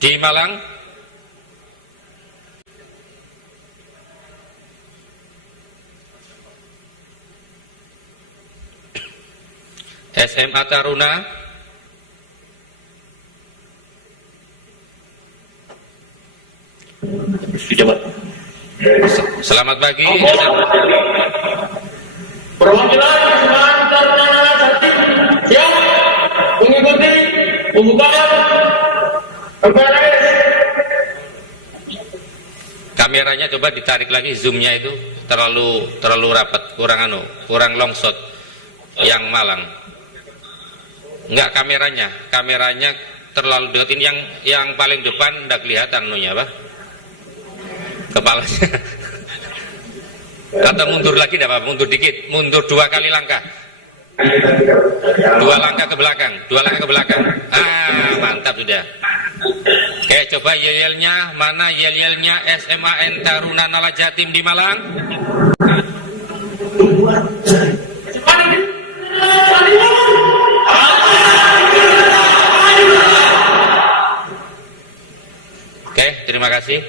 di Malang. SMA Taruna. Selamat pagi. Perwakilan SMA Taruna Jatim siap mengikuti pembukaan MPLS. Kameranya coba ditarik lagi, zoomnya itu terlalu rapat, kurang long shot yang Malang. Enggak, kameranya terlalu dekat. Ini yang paling depan enggak kelihatan apa? Kepalanya. Atau mundur lagi enggak apa-apa, mundur dikit, mundur 2 kali langkah. 2 langkah ke belakang, 2 langkah ke belakang. Mantap sudah. Oke, coba yel-yelnya, mana yel-yelnya SMAN Taruna Nala Jatim di Malang? Oke, terima kasih.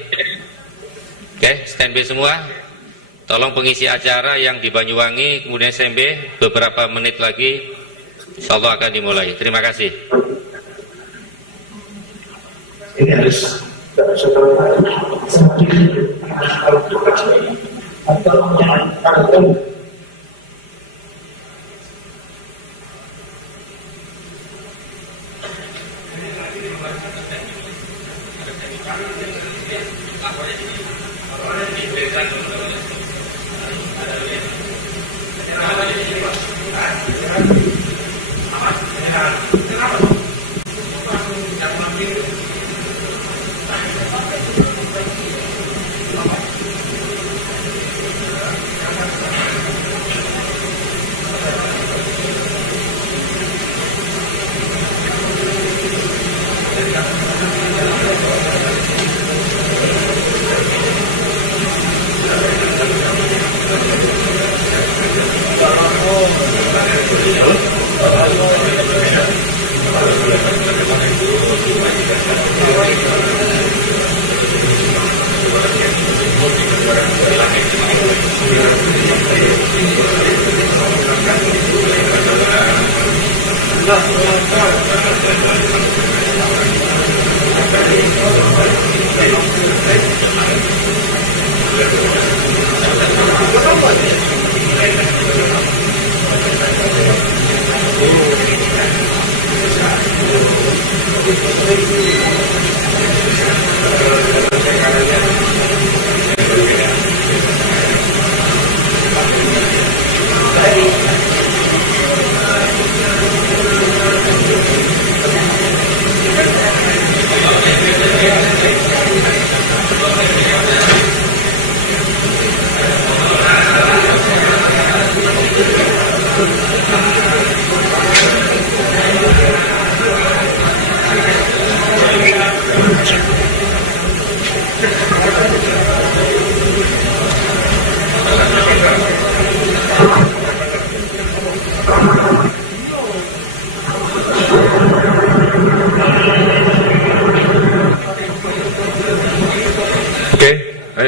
Oke, standby semua. Tolong pengisi acara yang di Banyuwangi, kemudian SMB, beberapa menit lagi, insyaallah akan dimulai. Terima kasih. Ini harus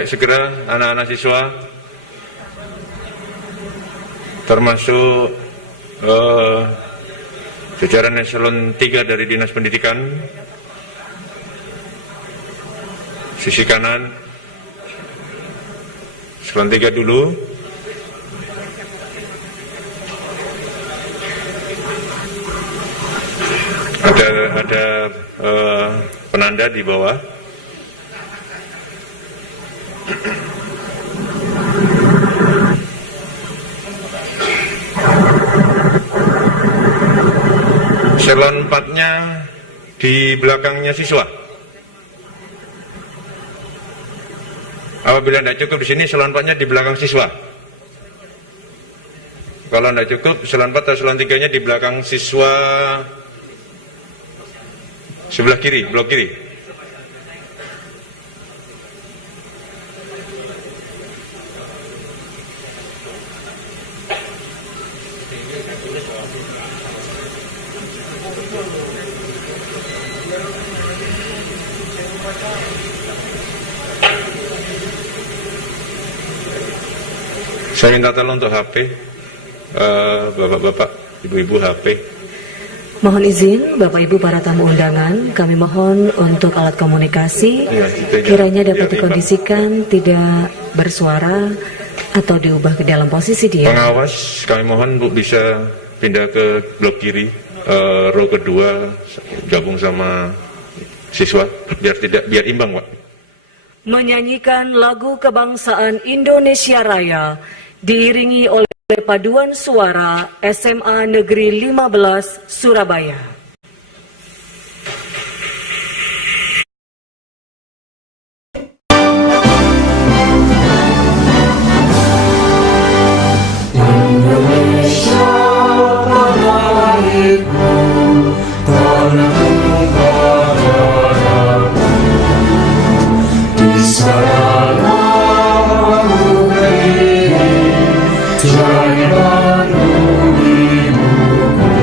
segera anak-anak siswa termasuk jajaran eselon 3 dari Dinas Pendidikan, sisi kanan eselon 3 dulu, ada penanda di bawah. Eselon 4-nya di belakangnya siswa. Apabila tidak cukup di sini, eselon 4-nya di belakang siswa. Kalau tidak cukup, eselon 4 atau eselon 3-nya di belakang siswa sebelah kiri, blok kiri. Saya minta tolong untuk HP, bapak-bapak, ibu-ibu HP. Mohon izin, Bapak Ibu para tamu undangan, kami mohon untuk alat komunikasi kiranya dapat dikondisikan tidak bersuara atau diubah ke dalam posisi diam. Pengawas, kami mohon Bu bisa pindah ke blok kiri, row kedua, gabung sama siswa, biar imbang, Pak. Menyanyikan lagu kebangsaan Indonesia Raya diiringi oleh paduan suara SMA Negeri 15 Surabaya. Indonesia tanah airku, tanahku padaku, di sanalah aku berdiri, jadi baru ibuku.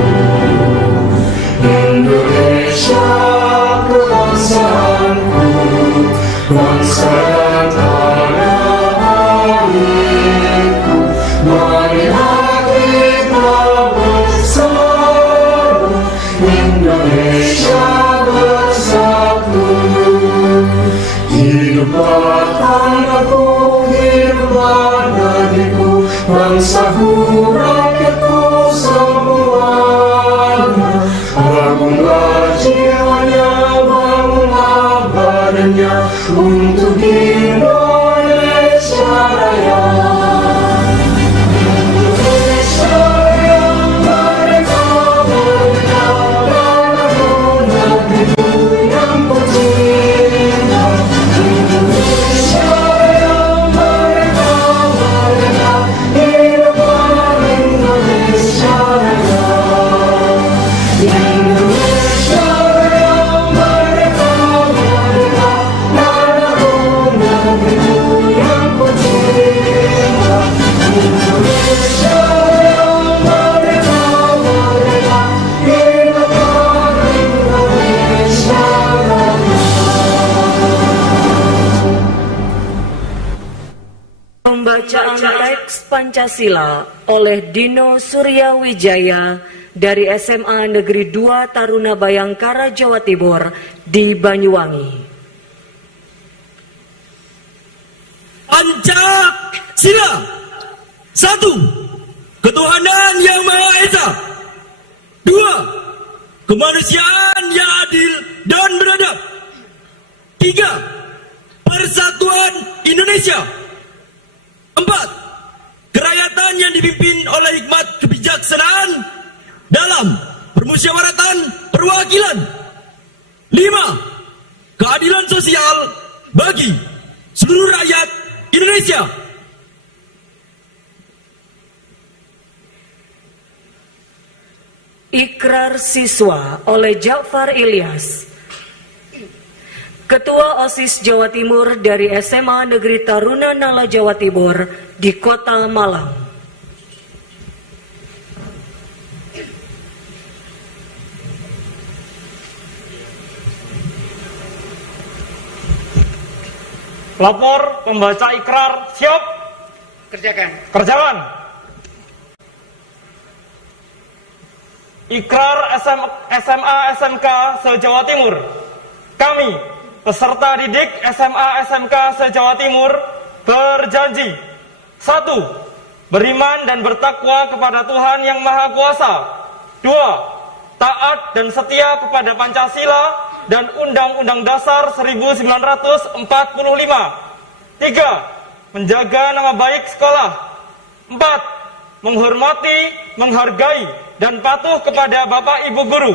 Indonesia kebangsaanku, bangsa dan tanah airku. Marilah kita bersatu, Indonesia bersatu. Hiduplah tanahku, hiduplah negeriku, bangsaku, rakyatku semuanya. Bangunlah jiwanya, bangunlah badannya untuk Indonesia Raya. Pembacaan teks Pancasila oleh Dino Suryawijaya dari SMA Negeri 2 Taruna Bayangkara, Jawa Timur di Banyuwangi. Pancasila. 1. Ketuhanan yang Maha Esa. 2. Kemanusiaan yang adil dan beradab. 3. Persatuan Indonesia. 4. Kerakyatan yang dipimpin oleh hikmat kebijaksanaan dalam permusyawaratan perwakilan. 5. Keadilan sosial bagi seluruh rakyat Indonesia. Ikrar siswa oleh Ja'far Ilyas, Ketua OSIS Jawa Timur dari SMA Negeri Taruna Nala Jawa Timur di Kota Malang. Lapor pembaca ikrar siap. Kerjakan. Ikrar SMA SMK se-Jawa Timur. Kami, peserta didik SMA SMK se-Jawa Timur, berjanji. 1. Beriman dan bertakwa kepada Tuhan Yang Maha Kuasa. 2. Taat dan setia kepada Pancasila dan Undang-Undang Dasar 1945. 3. Menjaga nama baik sekolah. 4. Menghormati, menghargai, dan patuh kepada Bapak Ibu Guru.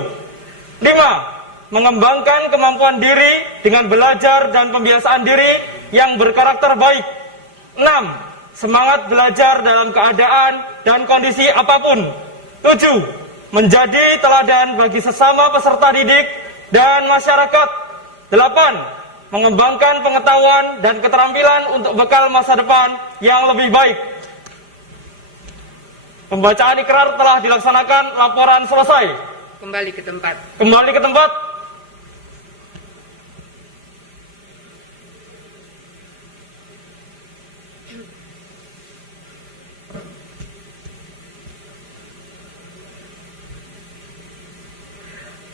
5. Mengembangkan kemampuan diri dengan belajar dan pembiasaan diri yang berkarakter baik. 6. Semangat belajar dalam keadaan dan kondisi apapun. 7. Menjadi teladan bagi sesama peserta didik dan masyarakat. 8. Mengembangkan pengetahuan dan keterampilan untuk bekal masa depan yang lebih baik. Pembacaan ikrar telah dilaksanakan, laporan selesai. Kembali ke tempat.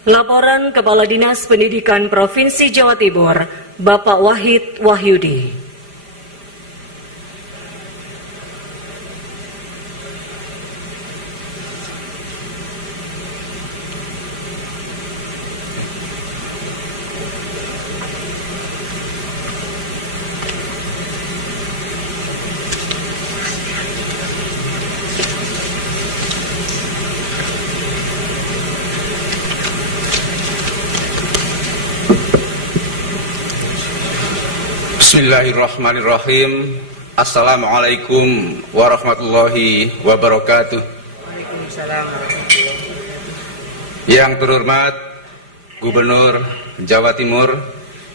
Laporan Kepala Dinas Pendidikan Provinsi Jawa Timur, Bapak Wahid Wahyudi. Bismillahirrahmanirrahim. Assalamualaikum warahmatullahi wabarakatuh. Yang terhormat Gubernur Jawa Timur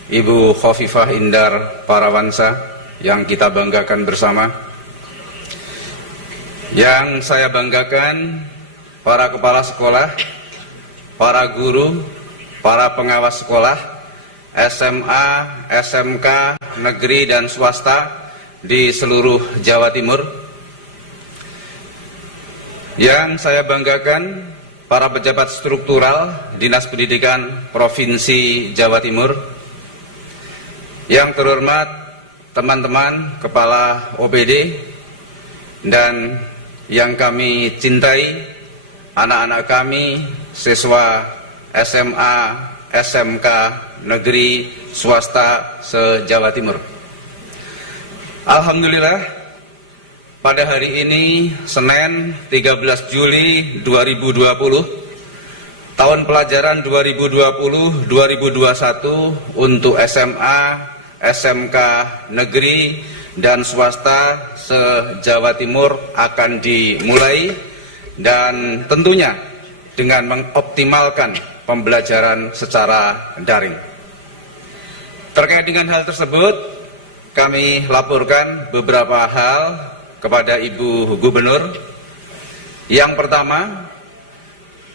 Ibu Khofifah Indar Parawansa yang kita banggakan bersama. Yang saya banggakan para kepala sekolah, para guru, para pengawas sekolah SMA, SMK, negeri dan swasta di seluruh Jawa Timur. Yang saya banggakan para pejabat struktural Dinas Pendidikan Provinsi Jawa Timur. Yang terhormat teman-teman kepala OPD dan yang kami cintai anak-anak kami siswa SMA, SMK, negeri, swasta se-Jawa Timur. Alhamdulillah, pada hari ini Senin 13 Juli 2020, tahun pelajaran 2020-2021 untuk SMA, SMK, negeri, dan swasta se-Jawa Timur akan dimulai, dan tentunya dengan mengoptimalkan pembelajaran secara daring. Terkait dengan hal tersebut, kami laporkan beberapa hal kepada Ibu Gubernur. Yang pertama,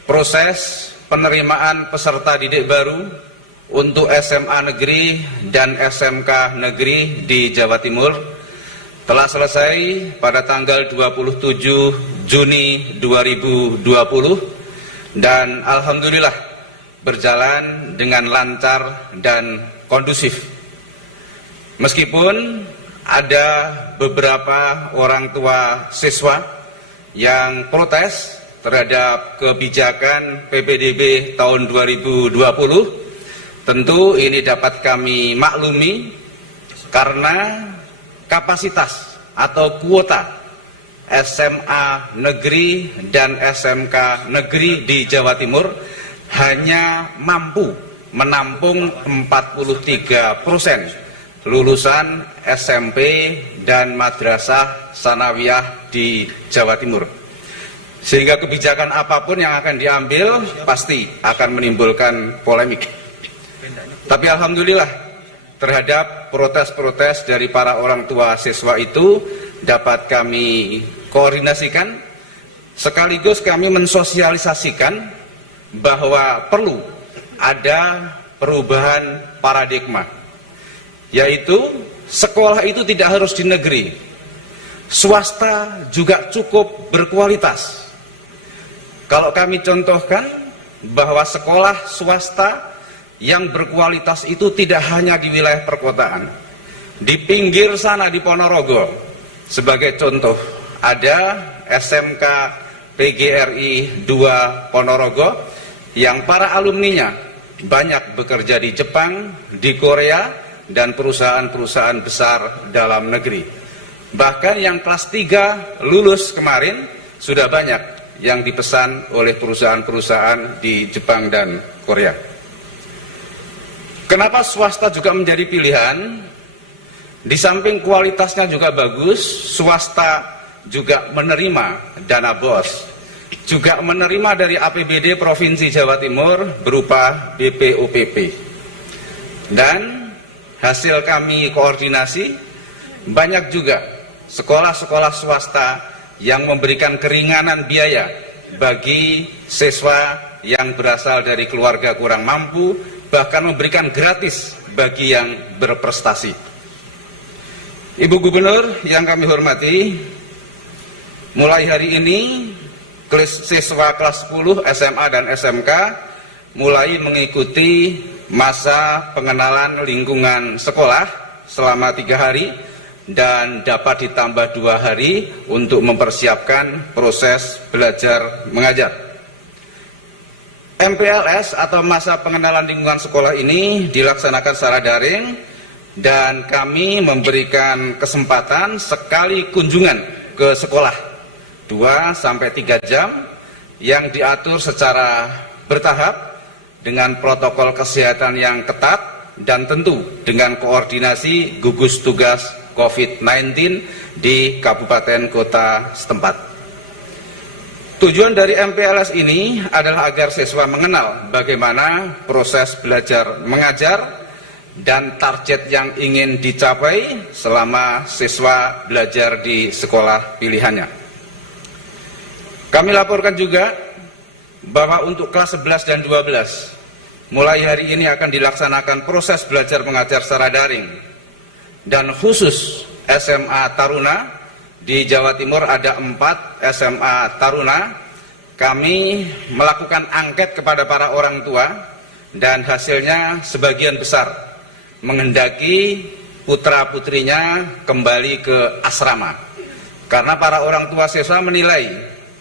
proses penerimaan peserta didik baru untuk SMA negeri dan SMK negeri di Jawa Timur telah selesai pada tanggal 27 Juni 2020 dan alhamdulillah berjalan dengan lancar dan kondusif. Meskipun ada beberapa orang tua siswa yang protes terhadap kebijakan PPDB tahun 2020, tentu ini dapat kami maklumi karena kapasitas atau kuota SMA negeri dan SMK negeri di Jawa Timur hanya mampu menampung 43% lulusan SMP dan madrasah sanawiyah di Jawa Timur. Sehingga kebijakan apapun yang akan diambil pasti akan menimbulkan polemik. Tapi alhamdulillah terhadap protes-protes dari para orang tua siswa itu dapat kami koordinasikan, sekaligus kami mensosialisasikan bahwa perlu ada perubahan paradigma, yaitu sekolah itu tidak harus di negeri, swasta juga cukup berkualitas. Kalau kami contohkan bahwa sekolah swasta yang berkualitas itu tidak hanya di wilayah perkotaan, di pinggir sana di Ponorogo sebagai contoh ada SMK PGRI 2 Ponorogo yang para alumninya banyak bekerja di Jepang, di Korea, dan perusahaan-perusahaan besar dalam negeri. Bahkan yang kelas 3 lulus kemarin sudah banyak yang dipesan oleh perusahaan-perusahaan di Jepang dan Korea. Kenapa swasta juga menjadi pilihan? Di samping kualitasnya juga bagus, swasta juga menerima dana BOS, juga menerima dari APBD Provinsi Jawa Timur berupa BPOPP. Dan hasil kami koordinasi, banyak juga sekolah-sekolah swasta yang memberikan keringanan biaya bagi siswa yang berasal dari keluarga kurang mampu, bahkan memberikan gratis bagi yang berprestasi. Ibu Gubernur yang kami hormati, mulai hari ini siswa kelas 10 SMA dan SMK mulai mengikuti masa pengenalan lingkungan sekolah selama 3 hari dan dapat ditambah 2 hari untuk mempersiapkan proses belajar mengajar. MPLS atau masa pengenalan lingkungan sekolah ini dilaksanakan secara daring dan kami memberikan kesempatan sekali kunjungan ke sekolah 2-3 jam yang diatur secara bertahap dengan protokol kesehatan yang ketat dan tentu dengan koordinasi gugus tugas COVID-19 di kabupaten kota setempat. Tujuan dari MPLS ini adalah agar siswa mengenal bagaimana proses belajar mengajar dan target yang ingin dicapai selama siswa belajar di sekolah pilihannya. Kami laporkan juga bahwa untuk kelas 11 dan 12 mulai hari ini akan dilaksanakan proses belajar mengajar secara daring. Dan khusus SMA Taruna, di Jawa Timur ada 4 SMA Taruna. Kami melakukan angket kepada para orang tua dan hasilnya sebagian besar menghendaki putra-putrinya kembali ke asrama. Karena para orang tua siswa menilai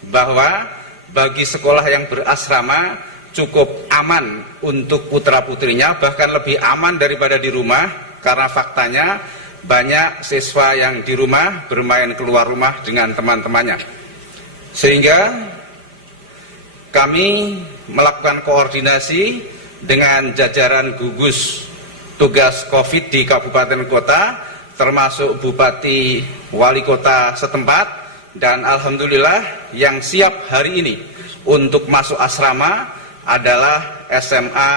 bahwa bagi sekolah yang berasrama cukup aman untuk putra-putrinya, bahkan lebih aman daripada di rumah. Karena faktanya banyak siswa yang di rumah bermain keluar rumah dengan teman-temannya. Sehingga kami melakukan koordinasi dengan jajaran gugus tugas COVID di kabupaten kota, termasuk bupati wali kota setempat, dan alhamdulillah yang siap hari ini untuk masuk asrama adalah SMA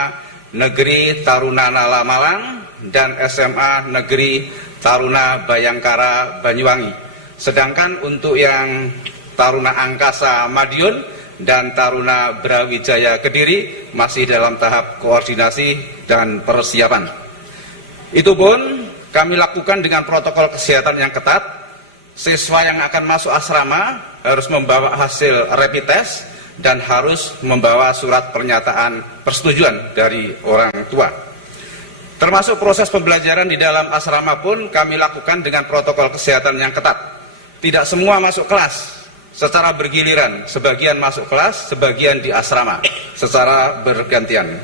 Negeri Taruna Nala Malang dan SMA Negeri Taruna Bayangkara Banyuwangi. Sedangkan untuk yang Taruna Angkasa Madiun dan Taruna Brawijaya Kediri masih dalam tahap koordinasi dan persiapan. Itu pun kami lakukan dengan protokol kesehatan yang ketat. Siswa yang akan masuk asrama harus membawa hasil rapid test dan harus membawa surat pernyataan persetujuan dari orang tua. Termasuk proses pembelajaran di dalam asrama pun kami lakukan dengan protokol kesehatan yang ketat. Tidak semua masuk kelas secara bergiliran, sebagian masuk kelas, sebagian di asrama secara bergantian.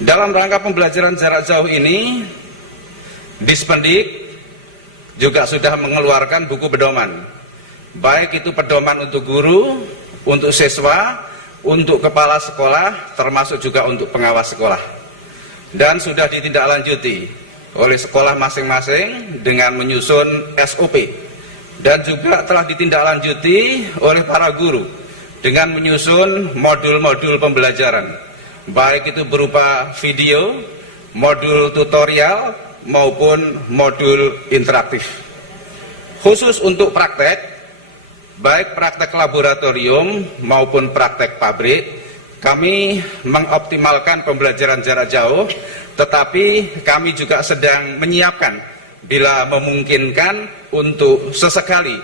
Dalam rangka pembelajaran jarak jauh ini, Dispendik juga sudah mengeluarkan buku pedoman, baik itu pedoman untuk guru, untuk siswa, untuk kepala sekolah, termasuk juga untuk pengawas sekolah. Dan sudah ditindaklanjuti oleh sekolah masing-masing dengan menyusun SOP. Dan juga telah ditindaklanjuti oleh para guru dengan menyusun modul-modul pembelajaran, baik itu berupa video, modul tutorial, maupun modul interaktif. Khusus untuk praktek, baik praktek laboratorium maupun praktek pabrik, kami mengoptimalkan pembelajaran jarak jauh, tetapi kami juga sedang menyiapkan bila memungkinkan untuk sesekali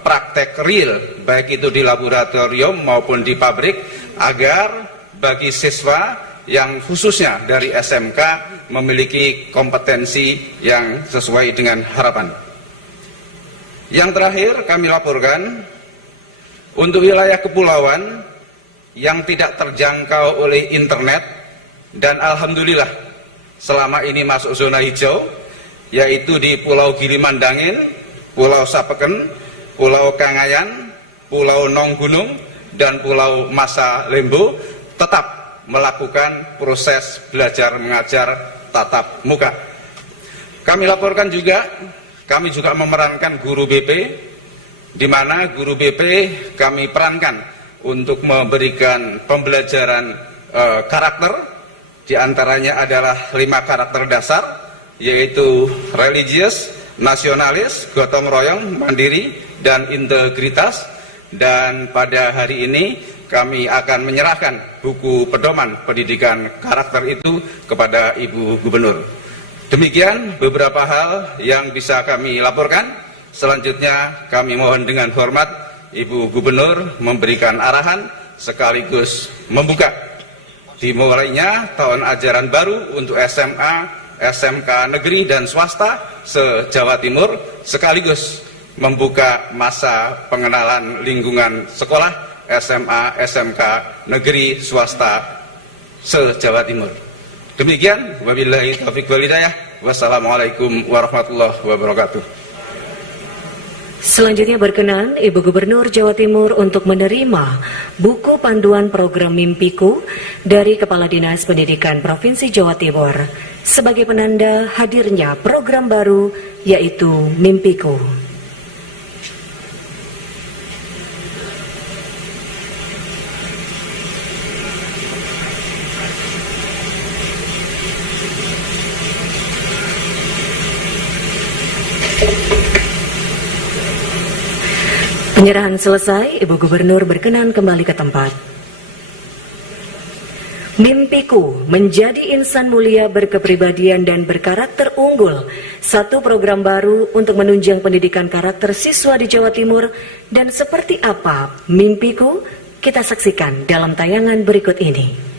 praktek real, baik itu di laboratorium maupun di pabrik, agar bagi siswa yang khususnya dari SMK memiliki kompetensi yang sesuai dengan harapan. Yang terakhir kami laporkan, untuk wilayah kepulauan yang tidak terjangkau oleh internet, dan alhamdulillah selama ini masuk zona hijau, yaitu di Pulau Gilimandangen, Pulau Sapeken, Pulau Kangayan, Pulau Nonggunung, dan Pulau Masa Lembo, tetap melakukan proses belajar mengajar tatap muka. Kami laporkan juga, kami juga memerankan guru BP, di mana guru BP kami perankan untuk memberikan pembelajaran karakter, diantaranya adalah 5 karakter dasar, yaitu religius, nasionalis, gotong royong, mandiri, dan integritas. Dan pada hari ini kami akan menyerahkan buku pedoman pendidikan karakter itu kepada Ibu Gubernur. Demikian beberapa hal yang bisa kami laporkan. Selanjutnya kami mohon dengan hormat Ibu Gubernur memberikan arahan sekaligus membuka dimulainya tahun ajaran baru untuk SMA, SMK negeri dan swasta se-Jawa Timur, sekaligus membuka masa pengenalan lingkungan sekolah SMA, SMK negeri swasta se-Jawa Timur. Demikian, wabillahi taufiq wal hidayah. Wassalamualaikum warahmatullahi wabarakatuh. Selanjutnya berkenan Ibu Gubernur Jawa Timur untuk menerima buku panduan program Mimpiku dari Kepala Dinas Pendidikan Provinsi Jawa Timur sebagai penanda hadirnya program baru yaitu Mimpiku. Penyerahan selesai, Ibu Gubernur berkenan kembali ke tempat. Mimpiku menjadi insan mulia berkepribadian dan berkarakter unggul, satu program baru untuk menunjang pendidikan karakter siswa di Jawa Timur. Dan seperti apa Mimpiku? Kita saksikan dalam tayangan berikut ini.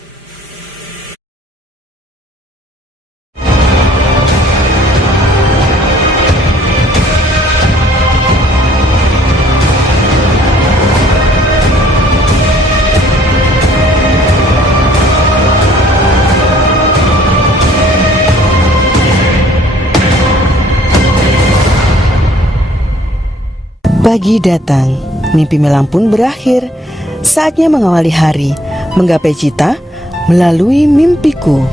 Pagi datang, mimpi malam pun berakhir. Saatnya mengawali hari, menggapai cita melalui Mimpiku.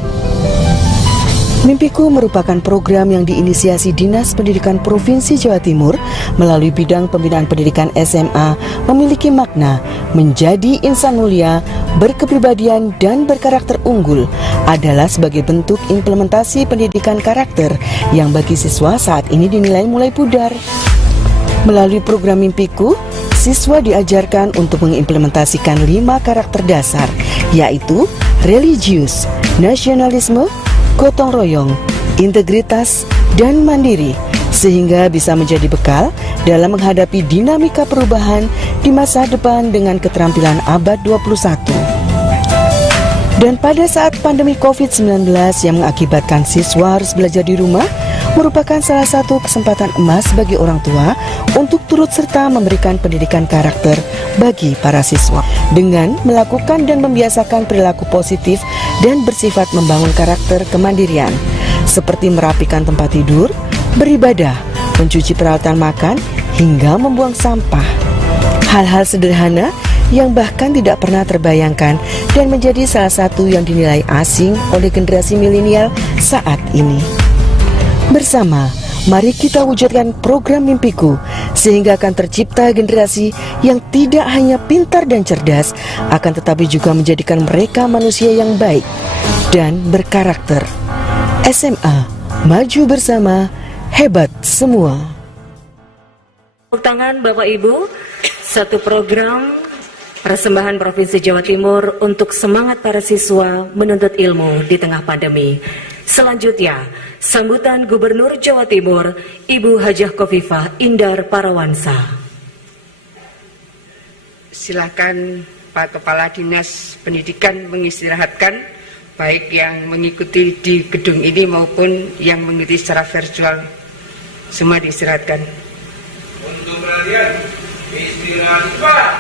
Mimpiku merupakan program yang diinisiasi Dinas Pendidikan Provinsi Jawa Timur melalui bidang pembinaan pendidikan SMA, memiliki makna menjadi insan mulia, berkepribadian dan berkarakter unggul adalah sebagai bentuk implementasi pendidikan karakter yang bagi siswa saat ini dinilai mulai pudar. Melalui program Mimpiku, siswa diajarkan untuk mengimplementasikan 5 karakter dasar, yaitu religius, nasionalisme, gotong royong, integritas, dan mandiri, sehingga bisa menjadi bekal dalam menghadapi dinamika perubahan di masa depan dengan keterampilan abad 21. Dan pada saat pandemi COVID-19 yang mengakibatkan siswa harus belajar di rumah, merupakan salah satu kesempatan emas bagi orang tua untuk turut serta memberikan pendidikan karakter bagi para siswa dengan melakukan dan membiasakan perilaku positif dan bersifat membangun karakter kemandirian seperti merapikan tempat tidur, beribadah, mencuci peralatan makan, hingga membuang sampah. Hal-hal sederhana yang bahkan tidak pernah terbayangkan dan menjadi salah satu yang dinilai asing oleh generasi milenial saat ini. Bersama, mari kita wujudkan program Mimpiku sehingga akan tercipta generasi yang tidak hanya pintar dan cerdas, akan tetapi juga menjadikan mereka manusia yang baik dan berkarakter. SMA, maju bersama, hebat semua. Tepuk tangan Bapak Ibu, satu program persembahan Provinsi Jawa Timur untuk semangat para siswa menuntut ilmu di tengah pandemi. Selanjutnya, sambutan Gubernur Jawa Timur, Ibu Hajah Khofifah Indar Parawansa. Silakan Pak Kepala Dinas Pendidikan mengistirahatkan, baik yang mengikuti di gedung ini maupun yang mengikuti secara virtual. Semua diistirahatkan. Untuk perhatian, istirahat Pak.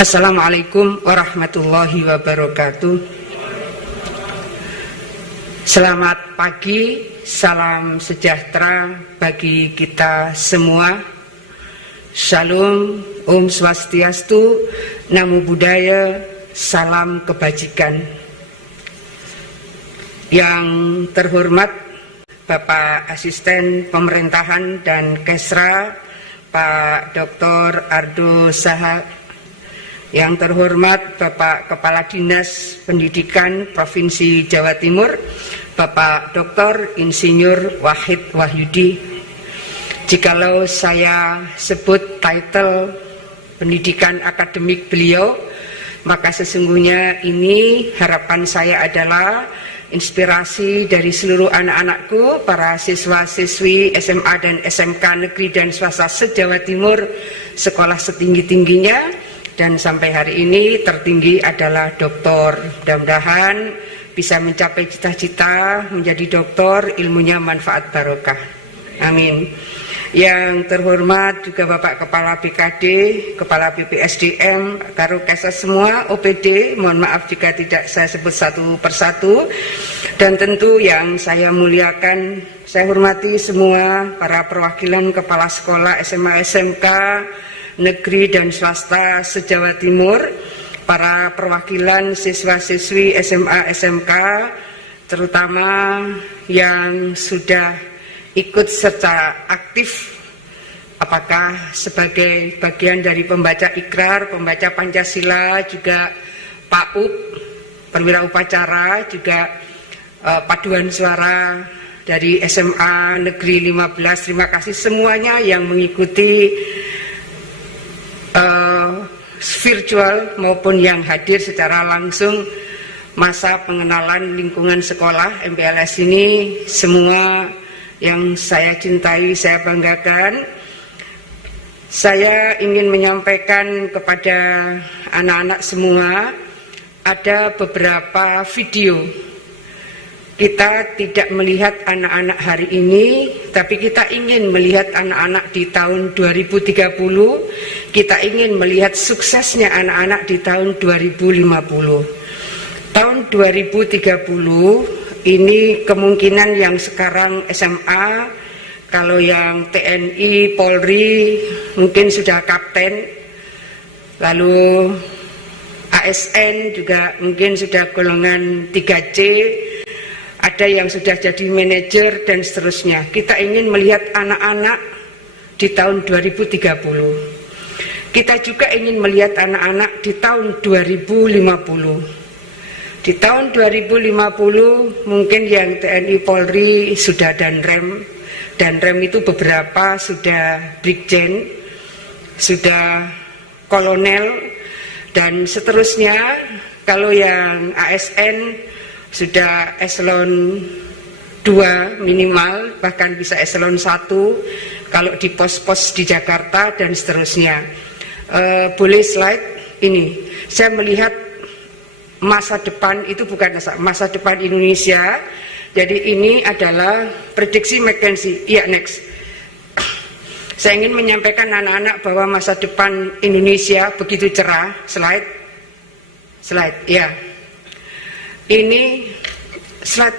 Assalamualaikum warahmatullahi wabarakatuh. Selamat pagi, salam sejahtera bagi kita semua. Shalom, Om Swastiastu, Namo Buddhaya, salam kebajikan. Yang terhormat Bapak Asisten Pemerintahan dan Kesra, Pak Dr. Ardo Saha. Yang terhormat Bapak Kepala Dinas Pendidikan Provinsi Jawa Timur, Bapak Dr. Insinyur Wahid Wahyudi. Jikalau saya sebut title pendidikan akademik beliau, maka sesungguhnya ini harapan saya adalah inspirasi dari seluruh anak-anakku, para siswa-siswi SMA dan SMK negeri dan swasta se-Jawa Timur, sekolah setinggi-tingginya, dan sampai hari ini tertinggi adalah doktor. Mudah-mudahan bisa mencapai cita-cita menjadi doktor, ilmunya manfaat barokah. Amin. Yang terhormat juga Bapak Kepala BKD, Kepala BPSDM, Karukesa semua, OPD, mohon maaf jika tidak saya sebut satu persatu. Dan tentu yang saya muliakan, saya hormati semua para perwakilan kepala sekolah SMA SMK, negeri dan swasta se-Jawa Timur, para perwakilan siswa-siswi SMA SMK, terutama yang sudah ikut secara aktif, apakah sebagai bagian dari pembaca ikrar, pembaca Pancasila, juga PAUD, perwira upacara, juga paduan suara dari SMA Negeri 15. Terima kasih semuanya yang mengikuti virtual maupun yang hadir secara langsung masa pengenalan lingkungan sekolah MPLS ini. Semua yang saya cintai, saya banggakan. Saya ingin menyampaikan kepada anak-anak semua, ada beberapa video. Kita tidak melihat anak-anak hari ini, tapi kita ingin melihat anak-anak di tahun 2030. Kita ingin melihat suksesnya anak-anak di tahun 2050. Tahun 2030 ini kemungkinan yang sekarang SMA, kalau yang TNI, Polri mungkin sudah kapten, lalu ASN juga mungkin sudah golongan 3C, ada yang sudah jadi manajer dan seterusnya. Kita ingin melihat anak-anak di tahun 2030. Kita juga ingin melihat anak-anak di tahun 2050. Di tahun 2050 mungkin yang TNI Polri sudah Danrem itu beberapa sudah Brigjen, sudah Kolonel, dan seterusnya. Kalau yang ASN sudah eselon 2 minimal, bahkan bisa eselon 1 kalau di pos-pos di Jakarta dan seterusnya. Boleh slide ini. Saya melihat masa depan itu bukan masa depan Indonesia. Jadi ini adalah prediksi McKinsey. Iya, next. Saya ingin menyampaikan anak-anak bahwa masa depan Indonesia begitu cerah. Slide. Ya. Ini slide.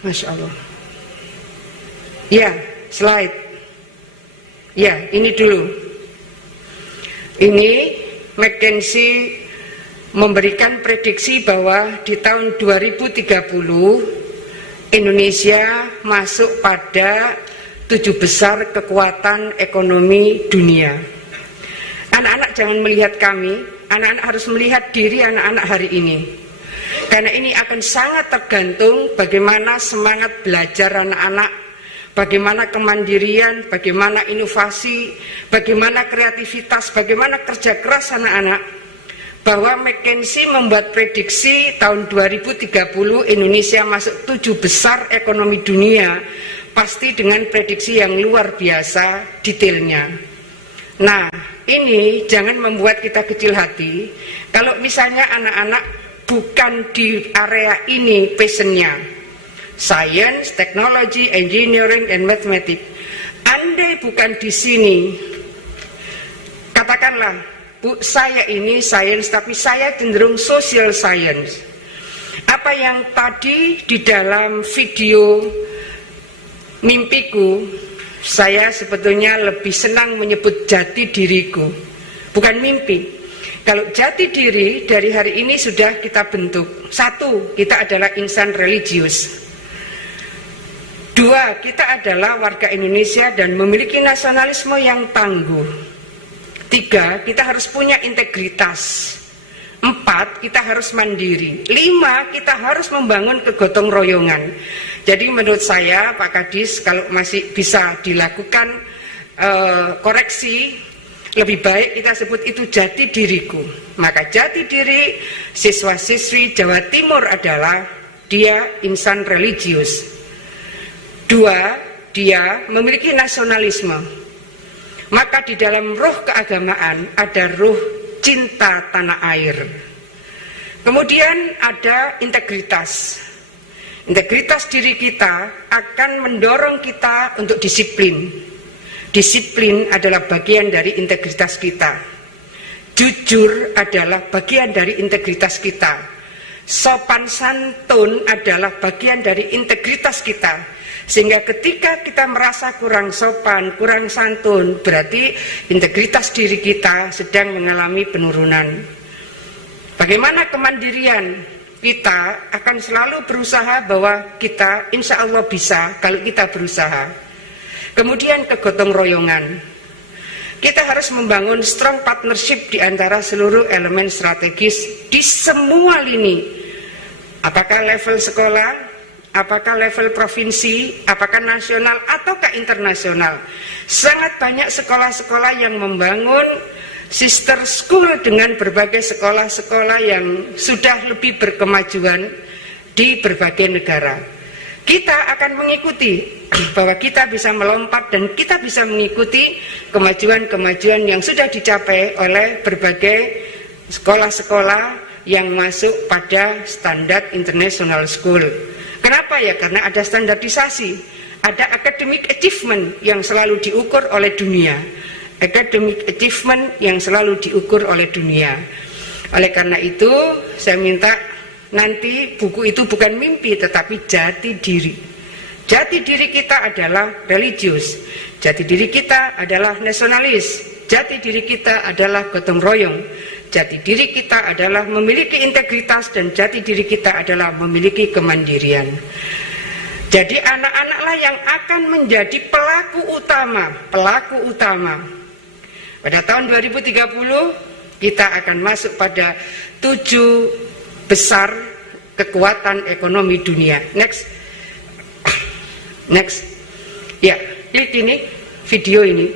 Masya Allah. Ya, slide. Ya, ini dulu. Ini McKinsey memberikan prediksi bahwa di tahun 2030 Indonesia masuk pada 7 besar kekuatan ekonomi dunia. Anak-anak jangan melihat kami, anak-anak harus melihat diri anak-anak hari ini. Karena ini akan sangat tergantung bagaimana semangat belajar anak-anak, bagaimana kemandirian, bagaimana inovasi, bagaimana kreativitas, bagaimana kerja keras anak-anak. Bahwa McKinsey membuat prediksi tahun 2030 Indonesia masuk 7 besar ekonomi dunia, pasti dengan prediksi yang luar biasa detailnya. Nah, ini jangan membuat kita kecil hati. Kalau misalnya anak-anak bukan di area ini passionnya, science, technology, engineering, and mathematics. Andai bukan di sini, katakanlah, Bu, saya ini science, tapi saya cenderung social science. Apa yang tadi di dalam video mimpiku, saya sebetulnya lebih senang menyebut jati diriku, bukan mimpi. Kalau jati diri dari hari ini sudah kita bentuk. 1, kita adalah insan religius. 2, kita adalah warga Indonesia dan memiliki nasionalisme yang tangguh. 3, kita harus punya integritas. 4, kita harus mandiri. 5, kita harus membangun kegotong royongan. Jadi menurut saya Pak Kadis, kalau masih bisa dilakukan koreksi, Lebih baik kita sebut itu jati diriku. Maka jati diri siswa-siswi Jawa Timur adalah dia insan religius. 2, dia memiliki nasionalisme. Maka di dalam ruh keagamaan ada ruh cinta tanah air. Kemudian ada integritas. Integritas diri kita akan mendorong kita untuk disiplin. Disiplin adalah bagian dari integritas kita. Jujur adalah bagian dari integritas kita. Sopan santun adalah bagian dari integritas kita. Sehingga ketika kita merasa kurang sopan, kurang santun, berarti integritas diri kita sedang mengalami penurunan. Bagaimana kemandirian? Kita akan selalu berusaha bahwa kita insya Allah bisa kalau kita berusaha. Kemudian kegotong royongan. Kita harus membangun strong partnership di antara seluruh elemen strategis di semua lini. Apakah level sekolah, apakah level provinsi, apakah nasional ataukah internasional. Sangat banyak sekolah-sekolah yang membangun sister school dengan berbagai sekolah-sekolah yang sudah lebih berkemajuan di berbagai negara. Kita akan mengikuti bahwa kita bisa melompat dan kita bisa mengikuti kemajuan-kemajuan yang sudah dicapai oleh berbagai sekolah-sekolah yang masuk pada standar international school. Kenapa ya? Karena ada standarisasi, ada academic achievement yang selalu diukur oleh dunia. Academic achievement yang selalu diukur oleh dunia. Oleh karena itu, saya minta nanti buku itu bukan mimpi tetapi jati diri. Jati diri kita adalah religius. Jati diri kita adalah nasionalis. Jati diri kita adalah gotong royong. Jati diri kita adalah memiliki integritas dan jati diri kita adalah memiliki kemandirian. Jadi anak-anaklah yang akan menjadi pelaku utama. Pada tahun 2030 kita akan masuk pada 7 besar kekuatan ekonomi dunia. Next. Ya, klik ini, video ini.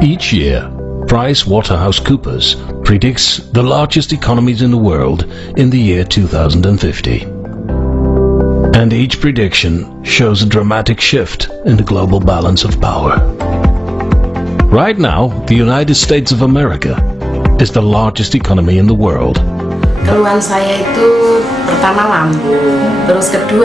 Each year, PricewaterhouseCoopers predicts the largest economies in the world in the year 2050. And each prediction shows a dramatic shift in the global balance of power. Right now, the United States of America is the largest economy in the world. Keluhan saya itu pertama lambung, terus kedua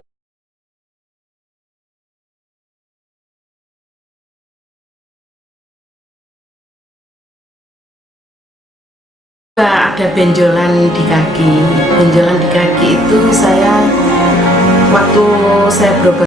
ada benjolan di kaki. Benjolan di kaki itu saya waktu saya berobat